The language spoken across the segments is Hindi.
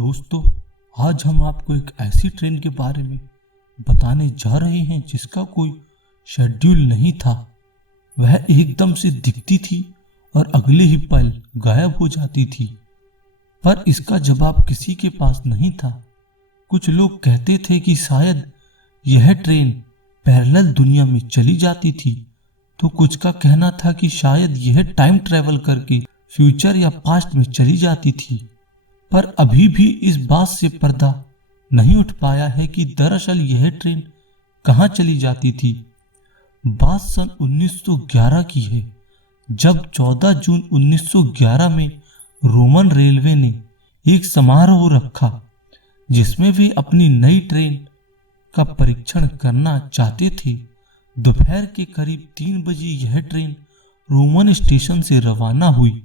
दोस्तों, आज हम आपको एक ऐसी ट्रेन के बारे में बताने जा रहे हैं जिसका कोई शेड्यूल नहीं था। वह एकदम से दिखती थी और अगले ही पल गायब हो जाती थी, पर इसका जवाब किसी के पास नहीं था। कुछ लोग कहते थे कि शायद यह ट्रेन पैरेलल दुनिया में चली जाती थी, तो कुछ का कहना था कि शायद यह टाइम ट्रेवल करके फ्यूचर या पास्ट में चली जाती थी। पर अभी भी इस बात से पर्दा नहीं उठ पाया है कि दरअसल यह ट्रेन कहाँ चली जाती थी। बात सन 1911 की है, जब 14 जून 1911 में रोमन रेलवे ने एक समारोह रखा जिसमें वे अपनी नई ट्रेन का परीक्षण करना चाहते थे। दोपहर के करीब 3 बजे यह ट्रेन रोमन स्टेशन से रवाना हुई।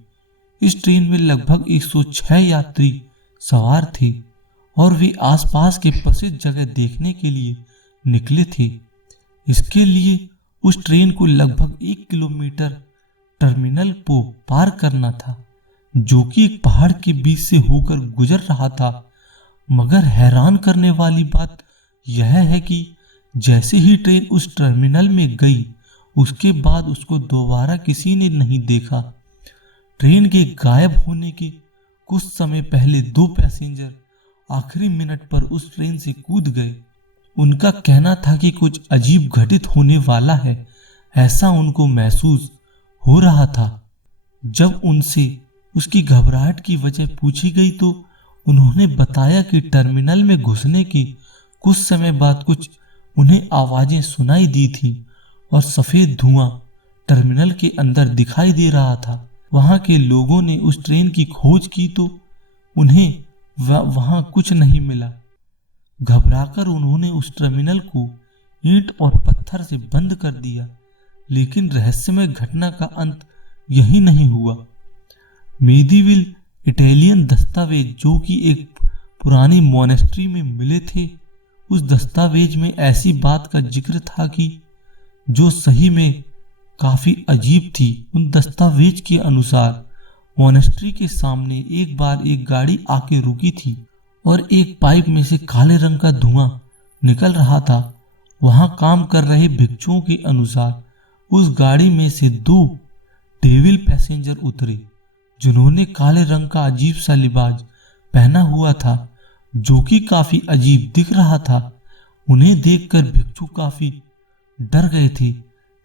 इस ट्रेन में लगभग 106 यात्री सवार थे और वे आसपास के प्रसिद्ध जगह देखने के लिए निकले थे। इसके लिए उस ट्रेन को लगभग 1 किलोमीटर टर्मिनल को पार करना था, जो कि एक पहाड़ के बीच से होकर गुजर रहा था। मगर हैरान करने वाली बात यह है कि जैसे ही ट्रेन उस टर्मिनल में गई, उसके बाद उसको दोबारा किसी ने नहीं देखा। ट्रेन के गायब होने के कुछ समय पहले 2 पैसेंजर आखिरी मिनट पर उस ट्रेन से कूद गए। उनका कहना था कि कुछ अजीब घटित होने वाला है, ऐसा उनको महसूस हो रहा था। जब उनसे उसकी घबराहट की वजह पूछी गई तो उन्होंने बताया कि टर्मिनल में घुसने के कुछ समय बाद कुछ उन्हें आवाजें सुनाई दी थी और सफेद धुआं टर्मिनल के अंदर दिखाई दे रहा था। वहां के लोगों ने उस ट्रेन की खोज की तो उन्हें वहां कुछ नहीं मिला। घबराकर उन्होंने उस टर्मिनल को ईंट और पत्थर से बंद कर दिया। लेकिन रहस्यमय घटना का अंत यही नहीं हुआ। मेडिवल इटालियन दस्तावेज जो कि एक पुरानी मॉनेस्ट्री में मिले थे, उस दस्तावेज में ऐसी बात का जिक्र था कि जो सही में काफी अजीब थी। उन दस्तावेज के अनुसार मॉनेस्ट्री के सामने एक बार एक गाड़ी आके रुकी थी और एक पाइप में से काले रंग का धुआं निकल रहा था। वहां काम कर रहे भिक्षुओं के अनुसार उस गाड़ी में से 2 डेविल पैसेंजर उतरे, जिन्होंने काले रंग का अजीब सा लिबास पहना हुआ था, जो कि काफी अजीब दिख रहा था। उन्हें देखकर भिक्षु काफी डर गए थे।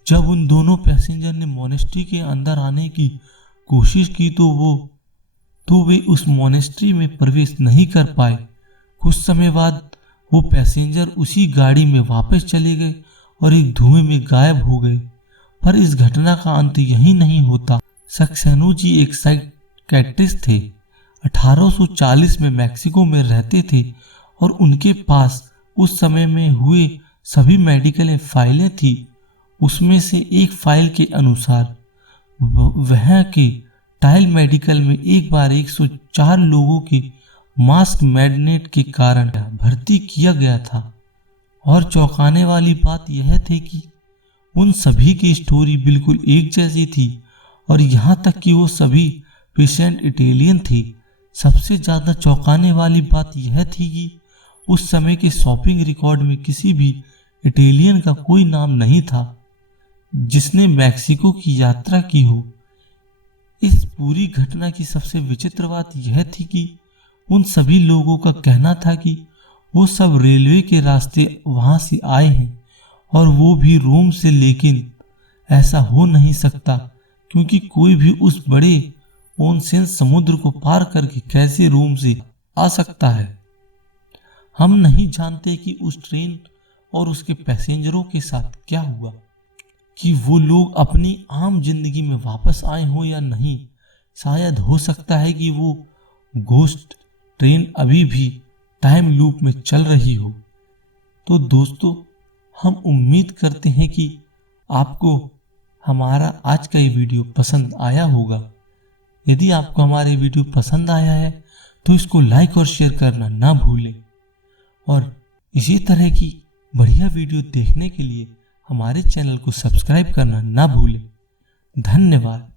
जब उन दोनों पैसेंजर ने मॉनेस्ट्री के अंदर आने की कोशिश की तो वे उस मॉनेस्ट्री में प्रवेश नहीं कर पाए। कुछ समय बाद वो पैसेंजर उसी गाड़ी में वापस चले गए और एक धुएं में गायब हो गए। पर इस घटना का अंत यही नहीं होता। सक्सेनो जी एक साइकियाट्रिस्ट थे। 1840 में मैक्सिको में रहते थे और उनके पास उस समय में हुए सभी मेडिकल फाइलें थी। उसमें से एक फाइल के अनुसार वह के टाइल मेडिकल में एक बार 104 लोगों के मास्क मैग्नेट के कारण भर्ती किया गया था। और चौंकाने वाली बात यह थी कि उन सभी की स्टोरी बिल्कुल एक जैसी थी और यहाँ तक कि वो सभी पेशेंट इटालियन थे। सबसे ज़्यादा चौंकाने वाली बात यह थी कि उस समय के शॉपिंग रिकॉर्ड में किसी भी इटालियन का कोई नाम नहीं था जिसने मैक्सिको की यात्रा की हो। इस पूरी घटना की सबसे विचित्र बात यह थी कि उन सभी लोगों का कहना था कि वो सब रेलवे के रास्ते वहां से आए हैं और वो भी रोम से, लेकिन ऐसा हो नहीं सकता क्योंकि कोई भी उस बड़े ओनसेन समुद्र को पार करके कैसे रोम से आ सकता है। हम नहीं जानते कि उस ट्रेन और उसके पैसेंजरों के साथ क्या हुआ, कि वो लोग अपनी आम जिंदगी में वापस आए हो या नहीं। शायद हो सकता है कि वो घोस्ट ट्रेन अभी भी टाइम लूप में चल रही हो। तो दोस्तों, हम उम्मीद करते हैं कि आपको हमारा आज का ये वीडियो पसंद आया होगा। यदि आपको हमारे वीडियो पसंद आया है तो इसको लाइक और शेयर करना ना भूलें और इसी तरह की बढ़िया वीडियो देखने के लिए हमारे चैनल को सब्सक्राइब करना ना भूलें। धन्यवाद।